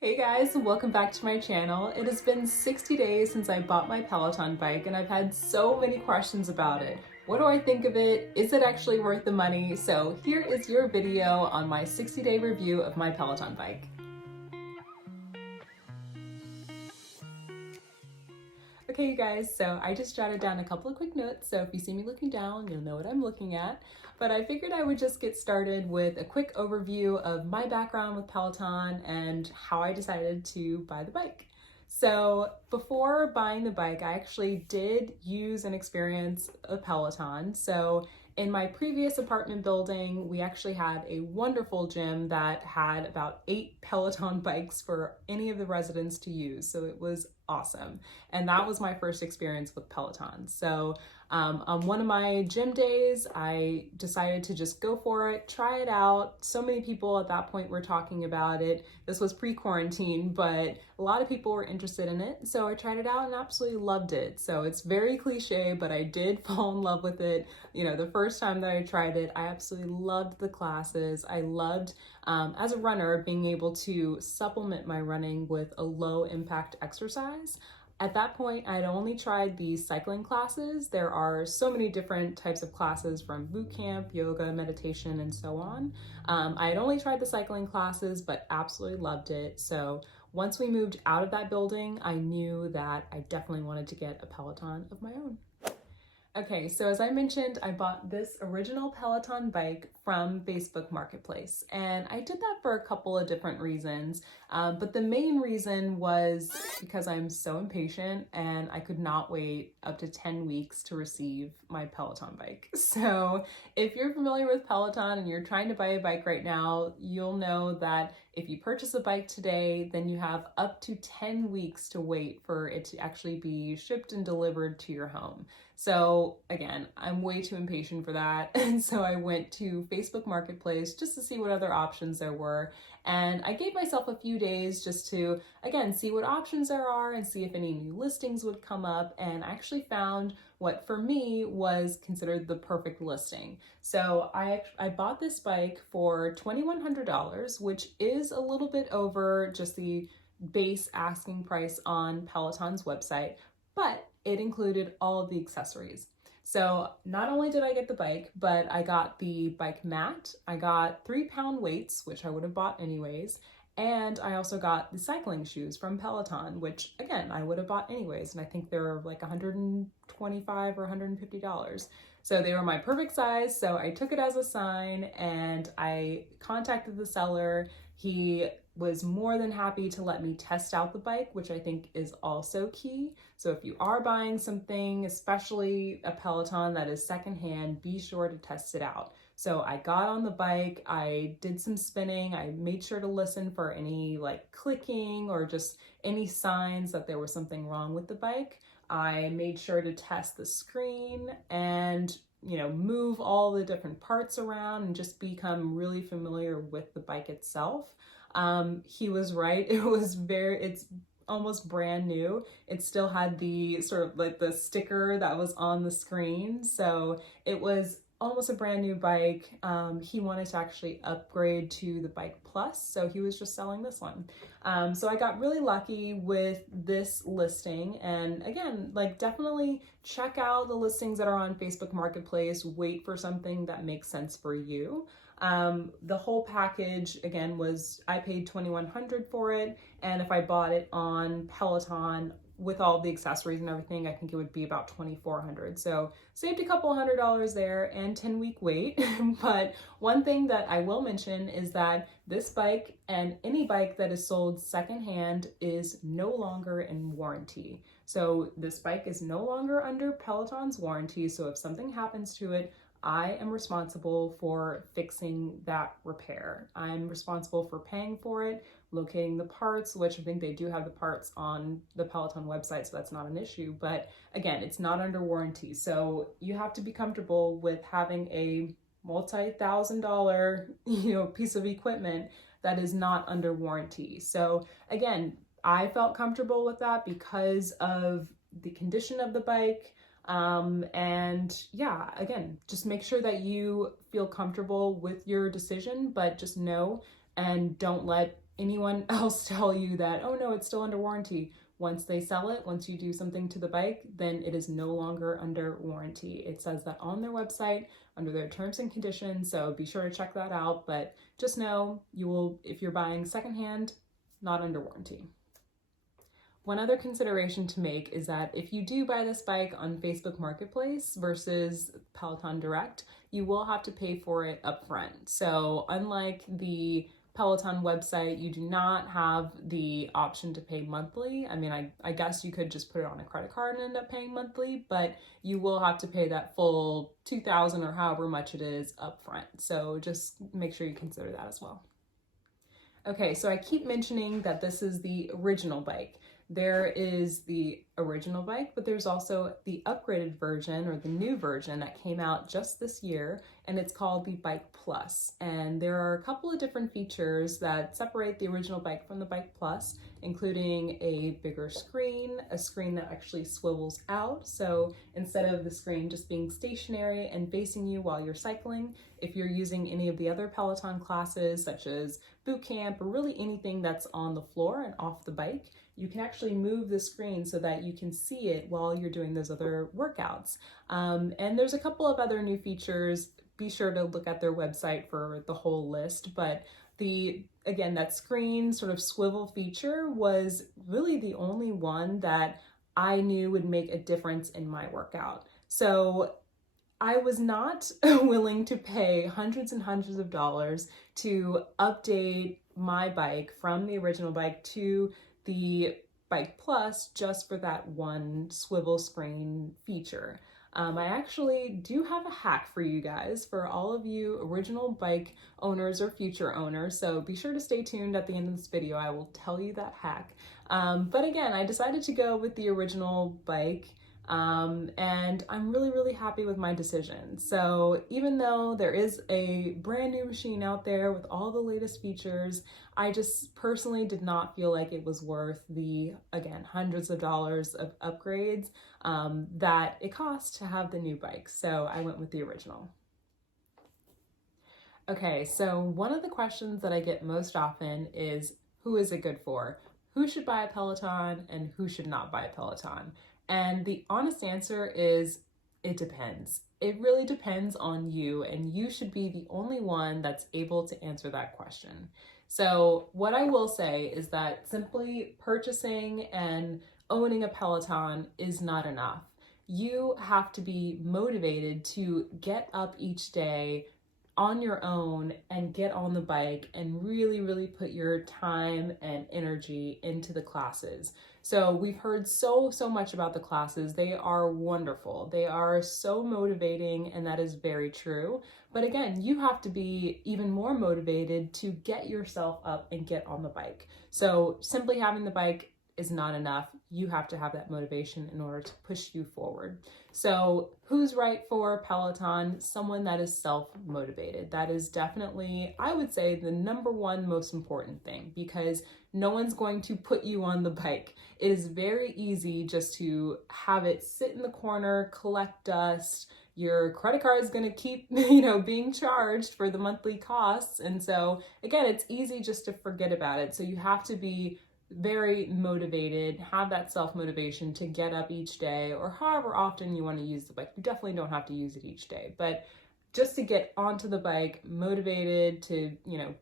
Hey guys, welcome back to my channel. It has been 60 days since I bought my Peloton bike and I've had so many questions about it. What do I think of it? Is it actually worth the money? So here is your video on my 60-day review of my Peloton bike. Okay, you guys, so I just jotted down a couple of quick notes, so if you see me looking down, you'll know what I'm looking at. But I figured I would just get started with a quick overview of my background with Peloton and how I decided to buy the bike. So before buying the bike, I actually did use and experience a Peloton. So in my previous apartment building, we actually had a wonderful gym that had about 8 Peloton bikes for any of the residents to use. So it was awesome. And that was my first experience with Peloton. So on one of my gym days, I decided to just go for it, try it out. So many people at that point were talking about it. This was pre-quarantine, but a lot of people were interested in it. So I tried it out and absolutely loved it. So it's very cliche, but I did fall in love with it. You know, the first time that I tried it, I absolutely loved the classes. I loved, as a runner, being able to supplement my running with a low impact exercise. At that point, I'd only tried the cycling classes. There are so many different types of classes from boot camp, yoga, meditation, and so on. I had only tried the cycling classes, but absolutely loved it. So once we moved out of that building, I knew that I definitely wanted to get a Peloton of my own. Okay, so as I mentioned, I bought this original Peloton bike from Facebook Marketplace, and I did that for a couple of different reasons, but the main reason was because I'm so impatient and I could not wait up to 10 weeks to receive my Peloton bike. So if you're familiar with Peloton and you're trying to buy a bike right now, you'll know that if you purchase a bike today, then you have up to 10 weeks to wait for it to actually be shipped and delivered to your home. So again, I'm way too impatient for that. And so I went to Facebook Marketplace just to see what other options there were. And I gave myself a few days just to, again, see what options there are and see if any new listings would come up. And I actually found what for me was considered the perfect listing. So I bought this bike for $2,100, which is a little bit over just the base asking price on Peloton's website, but it included all of the accessories. So not only did I get the bike, but I got the bike mat, I got 3-pound weights, which I would have bought anyways, and I also got the cycling shoes from Peloton, which again, I would have bought anyways, and I think they're like $125 or $150. So they were my perfect size, so I took it as a sign and I contacted the seller. He was more than happy to let me test out the bike, which I think is also key. So if you are buying something, especially a Peloton that is secondhand, be sure to test it out. So I got on the bike, I did some spinning, I made sure to listen for any like clicking or just any signs that there was something wrong with the bike. I made sure to test the screen and move all the different parts around and just become really familiar with the bike itself. He was right. It's almost brand new. It still had the sort of like the sticker that was on the screen. So it was almost a brand new bike. He wanted to actually upgrade to the Bike Plus, so he was just selling this one. So I got really lucky with this listing, and again, like definitely check out the listings that are on Facebook Marketplace, wait for something that makes sense for you. The whole package, again, I paid $2,100 for it, and if I bought it on Peloton, with all the accessories and everything, I think it would be about $2,400. So saved a couple $100 there and 10-week wait. But one thing that I will mention is that this bike and any bike that is sold secondhand is no longer in warranty. So this bike is no longer under Peloton's warranty. So if something happens to it, I am responsible for fixing that repair. I'm responsible for paying for it, locating the parts, which I think they do have the parts on the Peloton website, so that's not an issue. But again, it's not under warranty. So you have to be comfortable with having a multi-$1,000, piece of equipment that is not under warranty. So again, I felt comfortable with that because of the condition of the bike. And yeah, again, just make sure that you feel comfortable with your decision, but just know and don't let anyone else tell you that, oh no, it's still under warranty. Once they sell it, once you do something to the bike, then it is no longer under warranty. It says that on their website under their terms and conditions, so be sure to check that out. But just know you will, if you're buying secondhand, not under warranty. One other consideration to make is that if you do buy this bike on Facebook Marketplace versus Peloton Direct, you will have to pay for it upfront. So unlike the Peloton website, you do not have the option to pay monthly. I mean, I guess you could just put it on a credit card and end up paying monthly, but you will have to pay that full $2,000 or however much it is upfront. So just make sure you consider that as well. Okay, so I keep mentioning that this is the original bike. There is the original bike, but there's also the upgraded version or the new version that came out just this year, and it's called the Bike Plus. And there are a couple of different features that separate the original bike from the Bike Plus, including a bigger screen, a screen that actually swivels out. So instead of the screen just being stationary and facing you while you're cycling, if you're using any of the other Peloton classes, such as boot camp or really anything that's on the floor and off the bike, you can actually move the screen so that you can see it while you're doing those other workouts. And there's a couple of other new features. Be sure to look at their website for the whole list, but again, that screen sort of swivel feature was really the only one that I knew would make a difference in my workout. So I was not willing to pay hundreds and hundreds of dollars to update my bike from the original bike to the Bike Plus just for that one swivel screen feature. I actually do have a hack for you guys, for all of you original bike owners or future owners, so be sure to stay tuned at the end of this video. I will tell you that hack. But again, I decided to go with the original bike. And I'm really, really happy with my decision. So even though there is a brand new machine out there with all the latest features, I just personally did not feel like it was worth the, again, hundreds of dollars of upgrades that it costs to have the new bike. So I went with the original. Okay, so one of the questions that I get most often is, who is it good for? Who should buy a Peloton and who should not buy a Peloton? And the honest answer is, it depends. It really depends on you, and you should be the only one that's able to answer that question. So what I will say is that simply purchasing and owning a Peloton is not enough. You have to be motivated to get up each day on your own and get on the bike and really, really put your time and energy into the classes. So we've heard so much about the classes. They are wonderful. They are so motivating, and that is very true. But again, you have to be even more motivated to get yourself up and get on the bike. So simply having the bike is not enough. You have to have that motivation in order to push you forward. So who's right for Peloton? Someone that is self-motivated. That is definitely, I would say, the number one most important thing, because no one's going to put you on the bike. It is very easy just to have it sit in the corner, collect dust. Your credit card is going to keep, being charged for the monthly costs. And so again, it's easy just to forget about it. So you have to be very motivated, have that self-motivation to get up each day, or however often you want to use the bike. You definitely don't have to use it each day, but just to get onto the bike, motivated to,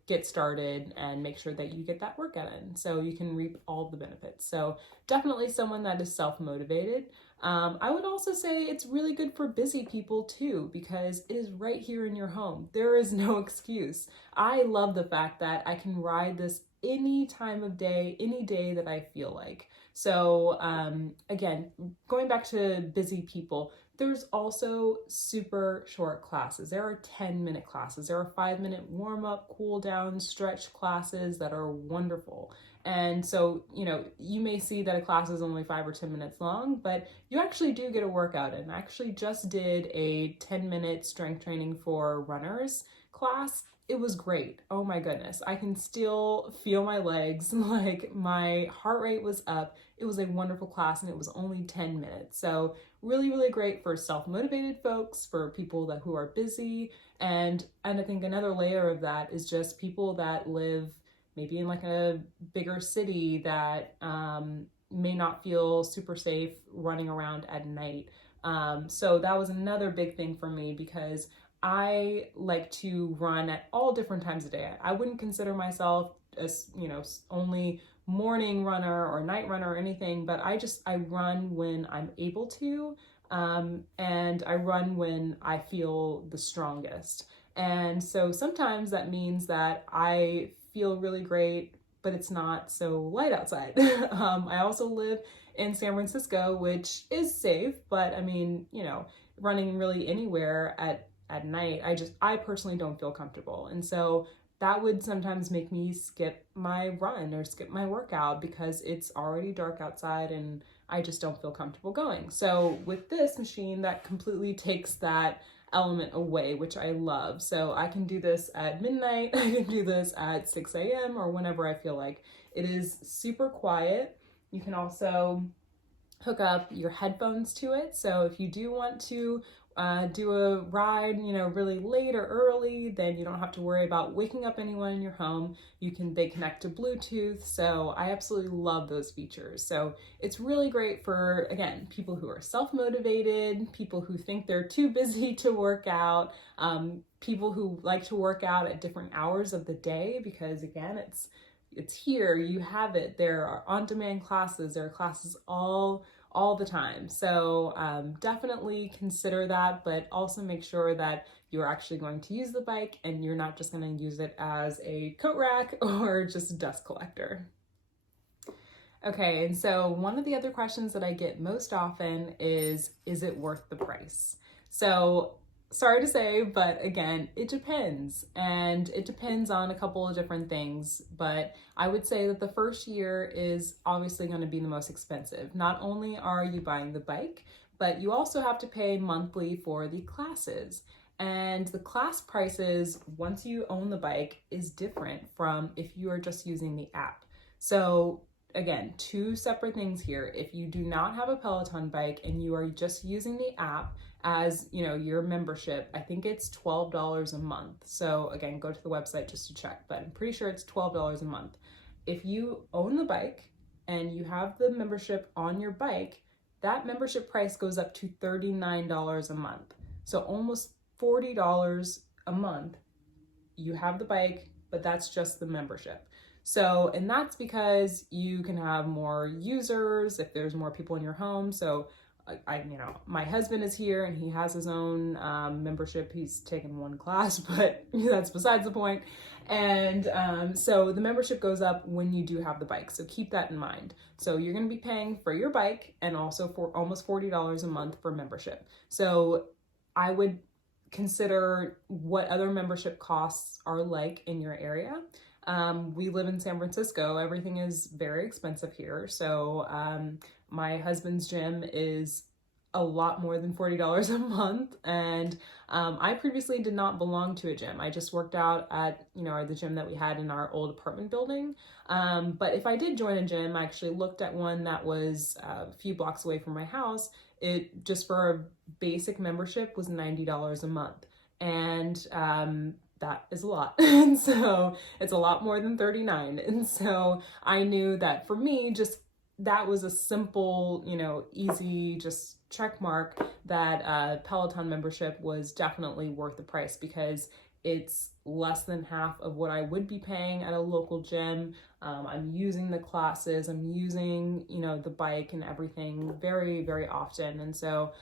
get started and make sure that you get that workout in so you can reap all the benefits. So definitely someone that is self-motivated. I would also say it's really good for busy people too, because it is right here in your home. There is no excuse. I love the fact that I can ride this any time of day, any day that I feel like. So again, going back to busy people, there's also super short classes. There are 10-minute classes. There are 5-minute warm-up, cool down, stretch classes that are wonderful. And so, you may see that a class is only 5 or 10 minutes long, but you actually do get a workout in. I actually just did a 10-minute strength training for runners class. It was great. Oh my goodness. I can still feel my legs, like my heart rate was up. It was a wonderful class and it was only 10 minutes. So really, really great for self-motivated folks, for people who are busy. And I think another layer of that is just people that live maybe in like a bigger city that may not feel super safe running around at night. So that was another big thing for me because I like to run at all different times of day. I wouldn't consider myself as, only morning runner or night runner or anything, but I run when I'm able to, and I run when I feel the strongest. And so sometimes that means that I feel really great, but it's not so light outside. I also live in San Francisco, which is safe, but I mean, running really anywhere at night, I personally don't feel comfortable. And so that would sometimes make me skip my run or skip my workout because it's already dark outside and I just don't feel comfortable going. So with this machine, that completely takes that element away, which I love. So I can do this at midnight, I can do this at 6 a.m. or whenever I feel like. It is super quiet. You can also hook up your headphones to it. So if you do want to do a ride, really late or early, then you don't have to worry about waking up anyone in your home. They connect to Bluetooth. So I absolutely love those features. So it's really great for, again, people who are self-motivated, people who think they're too busy to work out, people who like to work out at different hours of the day, because again, it's here, you have it. There are on-demand classes, there are classes all the time. So definitely consider that, but also make sure that you're actually going to use the bike and you're not just going to use it as a coat rack or just a dust collector. Okay, and so one of the other questions that I get most often is it worth the price? So sorry to say, but again, it depends. And it depends on a couple of different things. But I would say that the first year is obviously going to be the most expensive. Not only are you buying the bike, but you also have to pay monthly for the classes. And the class prices, once you own the bike, is different from if you are just using the app. So again, two separate things here. If you do not have a Peloton bike and you are just using the app as your membership, I think it's $12 a month. So again, go to the website just to check, but I'm pretty sure it's $12 a month. If you own the bike and you have the membership on your bike, that membership price goes up to $39 a month. So almost $40 a month. You have the bike, but that's just the membership. So, and that's because you can have more users if there's more people in your home. So my husband is here and he has his own membership. He's taken one class, but that's besides the point. And so the membership goes up when you do have the bike. So keep that in mind. So you're going to be paying for your bike and also for almost $40 a month for membership. So I would consider what other membership costs are like in your area. We live in San Francisco. Everything is very expensive here. So my husband's gym is a lot more than $40 a month. And I previously did not belong to a gym. I just worked out at, the gym that we had in our old apartment building. But if I did join a gym, I actually looked at one that was a few blocks away from my house. It just for a basic membership was $90 a month. And that is a lot. And so it's a lot more than 39. And so I knew that for me, just that was a simple, easy, just check mark that Peloton membership was definitely worth the price because it's less than half of what I would be paying at a local gym. I'm using the classes, I'm using, the bike and everything very, very often. And so,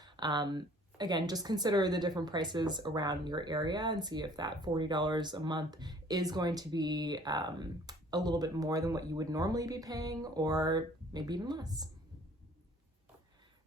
again, just consider the different prices around your area and see if that $40 a month is going to be a little bit more than what you would normally be paying or maybe even less.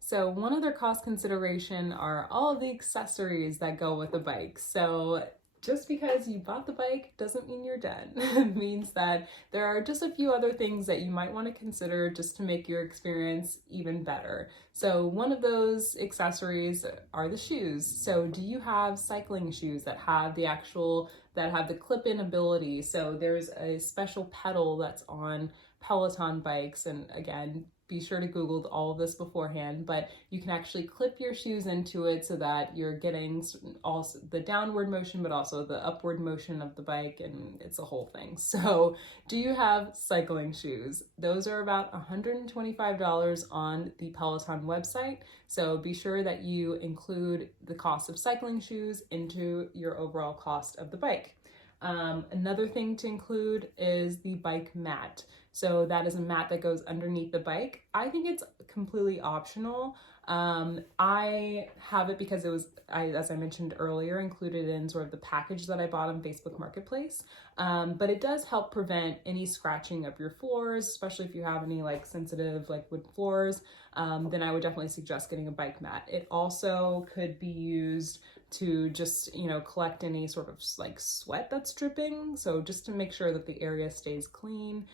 So one other cost consideration are all of the accessories that go with the bike. So just because you bought the bike doesn't mean you're done. It means that there are just a few other things that you might want to consider just to make your experience even better. So one of those accessories are the shoes. So do you have cycling shoes that have the clip-in ability? So there's a special pedal that's on Peloton bikes, and again, be sure to Google all of this beforehand, but you can actually clip your shoes into it so that you're getting also the downward motion, but also the upward motion of the bike, and it's a whole thing. So do you have cycling shoes? Those are about $125 on the Peloton website. So be sure that you include the cost of cycling shoes into your overall cost of the bike. Another thing to include is the bike mat. So that is a mat that goes underneath the bike. I think it's completely optional. I have it because it was, as I mentioned earlier, included in sort of the package that I bought on Facebook Marketplace. But it does help prevent any scratching of your floors, especially if you have any like sensitive like wood floors. Then I would definitely suggest getting a bike mat. It also could be used to just, collect any sort of like sweat that's dripping. So just to make sure that the area stays clean.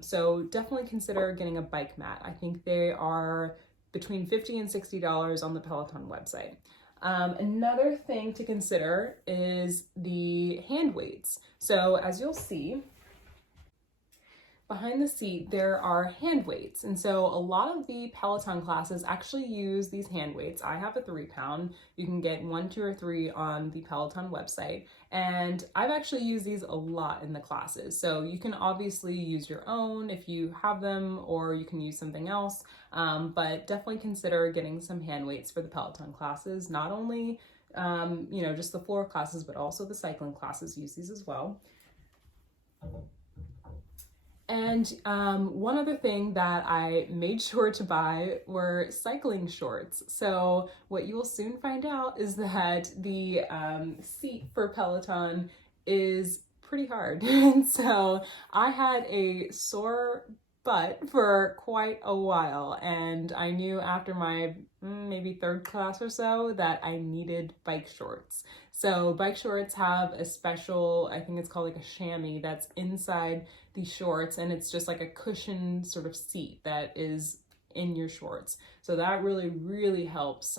So definitely consider getting a bike mat. I think they are between $50 and $60 on the Peloton website. Another thing to consider is the hand weights. So as you'll see, behind the seat, there are hand weights. And so a lot of the Peloton classes actually use these hand weights. I have a 3-pound. You can get 1, 2, or 3 on the Peloton website. And I've actually used these a lot in the classes. So you can obviously use your own if you have them, or you can use something else. But definitely consider getting some hand weights for the Peloton classes. Not only, just the floor classes, but also the cycling classes use these as well. And one other thing that I made sure to buy were cycling shorts. So what you will soon find out is that the seat for Peloton is pretty hard. And so I had a sore butt for quite a while, and I knew after my maybe 3rd class or so that I needed bike shorts. So bike shorts have a special, I think it's called like a chamois, that's inside the shorts, and it's just like a cushion sort of seat that is in your shorts. So that really helps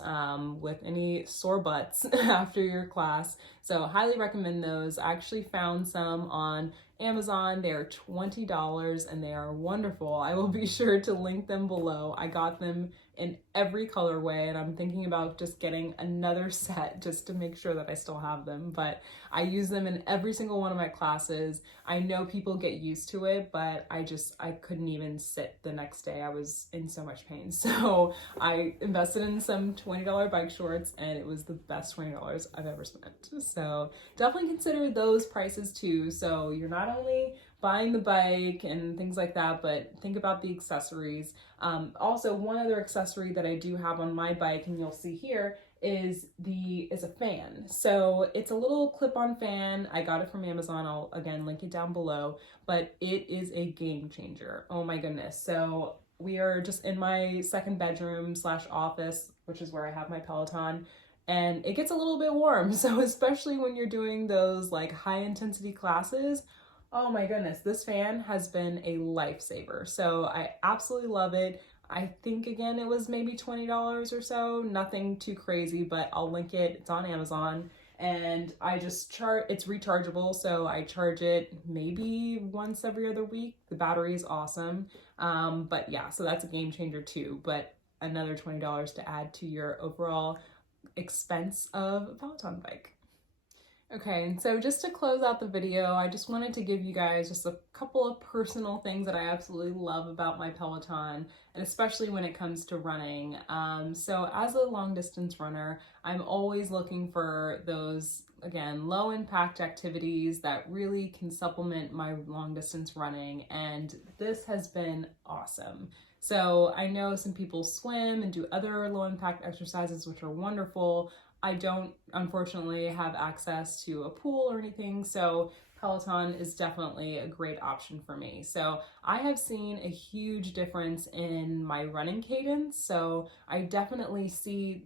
with any sore butts after your class. So highly recommend those. I actually found some on Amazon. They are $20 and they are wonderful. I will be sure to link them below. I got them in every colorway, and I'm thinking about just getting another set just to make sure that I still have them. But I use them in every single one of my classes. I know people get used to it, but I couldn't even sit the next day. I was in so much pain. So I invested in some $20 bike shorts, and it was the best $20 I've ever spent. So definitely consider those prices too. So you're not only buying the bike and things like that, but think about the accessories. Also, one other accessory that I do have on my bike, and you'll see here, is a fan. So it's a little clip-on fan. I got it from Amazon. I'll again link it down below, but it is a game changer. Oh my goodness. So we are just in my 2nd bedroom / office, which is where I have my Peloton, and it gets a little bit warm. So especially when you're doing those like high intensity classes, oh my goodness, this fan has been a lifesaver. So I absolutely love it. I think again, it was maybe $20 or so, nothing too crazy, but I'll link it. It's on Amazon, and I just it's rechargeable. So I charge it maybe once every other week. The battery is awesome. But yeah, so that's a game changer too, but another $20 to add to your overall expense of a Peloton bike. Okay, and so just to close out the video, I just wanted to give you guys just a couple of personal things that I absolutely love about my Peloton, and especially when it comes to running. So as a long distance runner, I'm always looking for those, again, low impact activities that really can supplement my long distance running, and this has been awesome. So I know some people swim and do other low impact exercises, which are wonderful. I don't, unfortunately, have access to a pool or anything, so Peloton is definitely a great option for me. So I have seen a huge difference in my running cadence, so I definitely see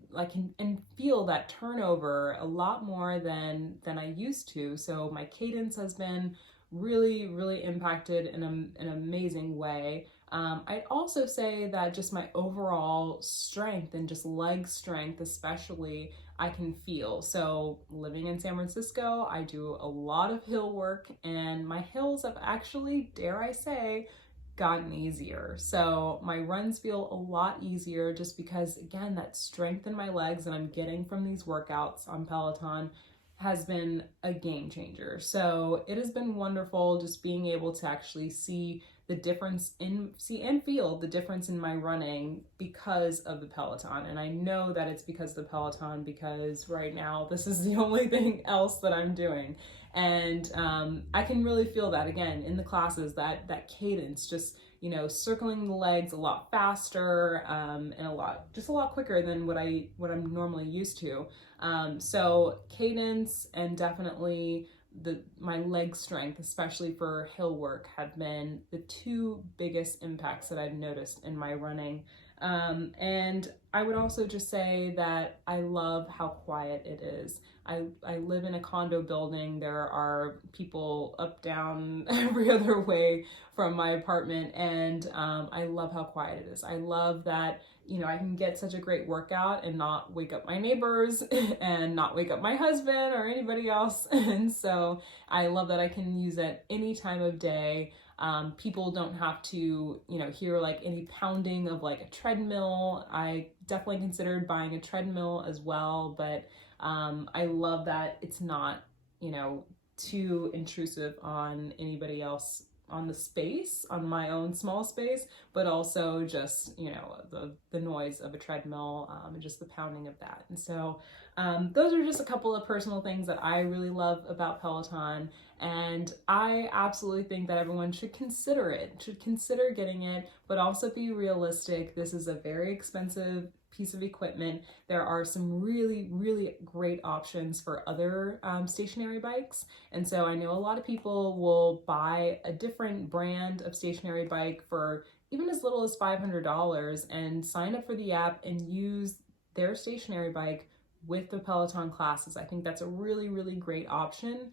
and feel that turnover a lot more than I used to. So my cadence has been really impacted in an amazing way. I'd also say that just my overall strength and just leg strength especially, I can feel. So living in San Francisco, I do a lot of hill work, and my hills have actually, dare I say, gotten easier. So my runs feel a lot easier just because, again, that strength in my legs that I'm getting from these workouts on Peloton has been a game changer. So it has been wonderful just being able to actually see the difference see and feel the difference in my running because of the Peloton. And I know that it's because of the Peloton because right now this is the only thing else that I'm doing. And I can really feel that again in the classes, that cadence, just, you know, circling the legs a lot faster and a lot quicker than what I'm normally used to. So cadence and definitely my leg strength, especially for hill work, have been the two biggest impacts that I've noticed in my running. And I would also just say that I love how quiet it is. I live in a condo building. There are people up, down, every other way from my apartment, and I love how quiet it is. I love that, you know, I can get such a great workout and not wake up my neighbors and not wake up my husband or anybody else. And so I love that I can use it any time of day. People don't have to, you know, hear like any pounding of like a treadmill. I definitely considered buying a treadmill as well, but I love that it's not, you know, too intrusive on anybody else on the space, on my own small space, but also just, you know, the noise of a treadmill and just the pounding of that. And so those are just a couple of personal things that I really love about Peloton. And I absolutely think that everyone should consider getting it, but also be realistic. This is a very expensive piece of equipment. There are some really, really great options for other stationary bikes. And so I know a lot of people will buy a different brand of stationary bike for even as little as $500 and sign up for the app and use their stationary bike with the Peloton classes. I think that's a really, really great option.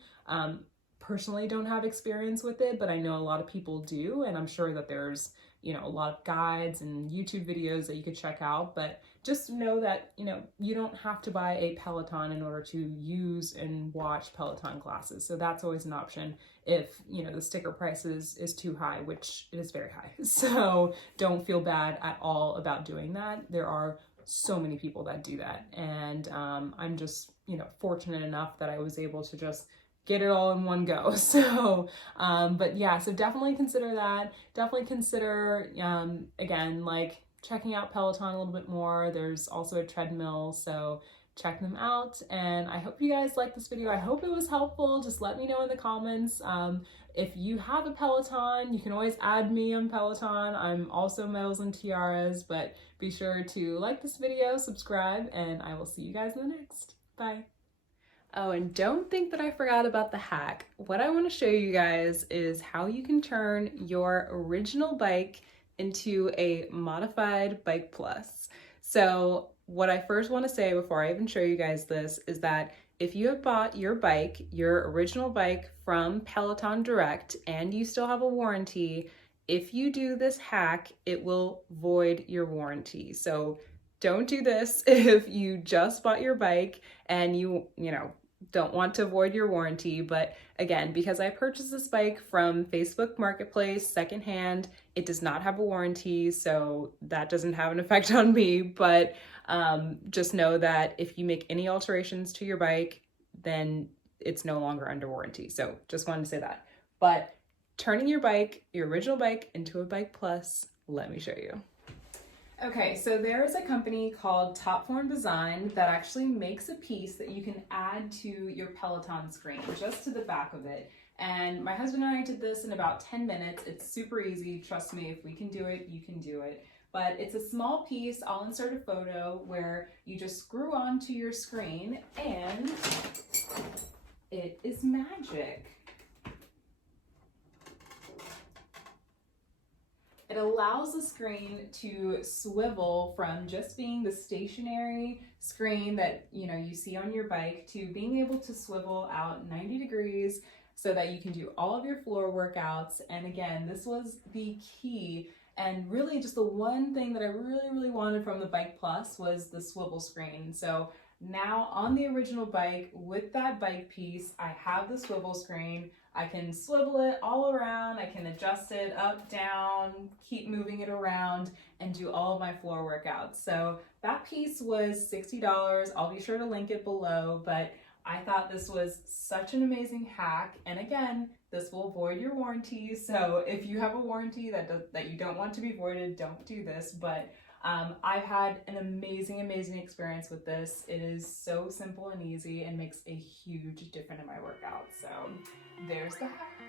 Personally don't have experience with it, but I know a lot of people do, and I'm sure that there's, you know, a lot of guides and YouTube videos that you could check out. But just know that, you know, you don't have to buy a Peloton in order to use and watch Peloton classes. So that's always an option if, you know, the sticker price is too high, which it is very high. So don't feel bad at all about doing that. There are so many people that do that, and I'm just, you know, fortunate enough that I was able to just get it all in one go. So, but yeah, so definitely consider that. Definitely consider, again, like checking out Peloton a little bit more. There's also a treadmill, so check them out. And I hope you guys liked this video. I hope it was helpful. Just let me know in the comments. If you have a Peloton, you can always add me on Peloton. I'm also Metals and Tiaras, but be sure to like this video, subscribe, and I will see you guys in the next. Bye. Oh, and don't think that I forgot about the hack. What I want to show you guys is how you can turn your original bike into a modified Bike Plus. So what I first want to say before I even show you guys this is that if you have bought your bike, your original bike from Peloton Direct, and you still have a warranty, if you do this hack, it will void your warranty. So don't do this if you just bought your bike and you know, don't want to void your warranty. But again, because I purchased this bike from Facebook Marketplace secondhand, it does not have a warranty, so that doesn't have an effect on me. But just know that if you make any alterations to your bike, then it's no longer under warranty. So just wanted to say that. But turning your bike, your original bike, into a Bike Plus, let me show you. Okay, so there is a company called Top Form Design that actually makes a piece that you can add to your Peloton screen, just to the back of it. And my husband and I did this in about 10 minutes. It's super easy. Trust me, if we can do it, you can do it. But it's a small piece. I'll insert a photo where you just screw onto your screen and it is magic. It allows the screen to swivel from just being the stationary screen that, you know, you see on your bike to being able to swivel out 90 degrees so that you can do all of your floor workouts. And again, this was the key and really just the one thing that I really wanted from the Bike Plus was the swivel screen. So now on the original bike with that bike piece, I have the swivel screen. I can swivel it all around, I can adjust it up, down, keep moving it around, and do all of my floor workouts. So that piece was $60. I'll be sure to link it below, but I thought this was such an amazing hack. And again, this will void your warranty. So if you have a warranty that you don't want to be voided, don't do this. But I've had an amazing experience with this. It is so simple and easy and makes a huge difference in my workout. So there's the hack.